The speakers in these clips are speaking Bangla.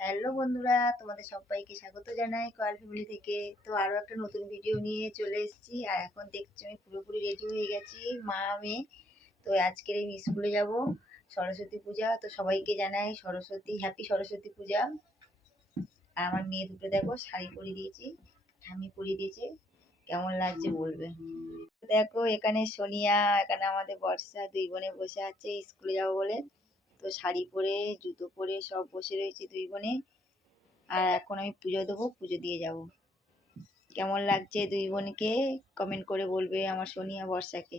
হ্যালো বন্ধুরা, তোমাদের সবাইকে স্বাগত জানাই কয়াল ফ্যামিলি থেকে। তো আরও একটা নতুন ভিডিও নিয়ে চলে এসেছি, আর এখন দেখছি আমি পুরোপুরি রেডি হয়ে গেছি, মা, মেয়ে। তো আজকের এই স্কুলে যাব, সরস্বতী পূজা। তো সবাইকে জানাই সরস্বতী হ্যাপি সরস্বতী পূজা। আর আমার মেয়ে দুটো দেখো, শাড়ি পরিয়ে দিয়েছি ঠামি পরিয়ে দিয়েছে। কেমন লাগছে বলবে? দেখো, এখানে সোনিয়া, এখানে আমাদের বর্ষা, দুই বোনে বসে আছে স্কুলে যাব বলে। তো শাড়ি পরে, জুতো পরে সব বসে রয়েছে দুই বোনে। আর এখন আমি পুজো দেবো, পুজো দিয়ে যাব। কেমন লাগছে দুই বোনকে? কমেন্ট করে বলবে আমার সোনিয়া বর্ষাকে।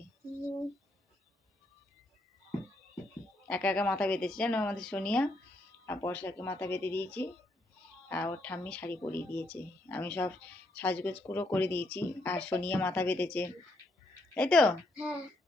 একা একা মাথা বেঁধেছে জানো আমাদের সোনিয়া? আর বর্ষাকে মাথা বেঁধে দিয়েছি। আর ওর ঠাম্মি শাড়ি পরিয়ে দিয়েছে। আমি সব সাজগোজ করে দিয়েছি। আর সোনিয়া মাথা বেঁধেছে। তাই তো? হ্যাঁ।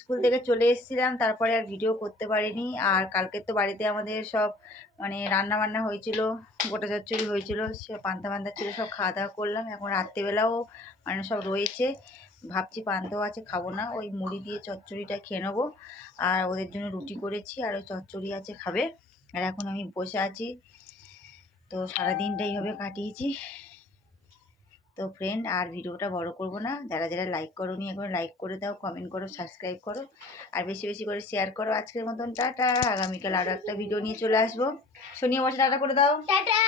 স্কুল থেকে চলে এসেছিলাম, তারপরে আর ভিডিও করতে পারিনি। আর কালকে তো বাড়িতে আমাদের সব মানে রান্না বান্না হয়েছিল, গোটা চচ্চড়ি হয়েছিল, সে পান্তা পান্তা ছিল, সব খাওয়া দাওয়া করলাম। এখন রাত্রেবেলাও মানে সব রয়েছে। ভাবছি পান্তাও আছে, খাব না। ওই মুড়ি দিয়ে চচ্চড়িটা খেয়ে নেব। আর ওদের জন্য রুটি করেছি, আর ওই চচ্চড়ি আছে খাবে। আর এখন আমি বসে আছি। তো সারাদিনটা এইভাবে কাটিয়েছি। তো ফ্রেন্ড আর ভিডিওটা বড় করব না। যারা যারা লাইক করো নি একবার লাইক করে দাও কমেন্ট করো সাবস্ক্রাইব করো। আর বেশি বেশি করে শেয়ার করো আজকের মতন। টাটা! আগামীকাল আরও একটা ভিডিও নিয়ে চলে আসব। শনিয়ে বসে টাটা করে দাও। টাটা!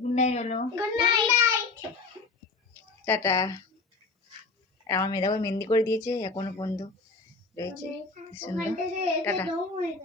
গুড নাইট হলো গুড নাইট টাটা! আমার মেয়ে দেখো মেহেন্দি করে দিয়েছে এখনও পর্যন্ত। রয়েছে। সুন্দর। টাটা।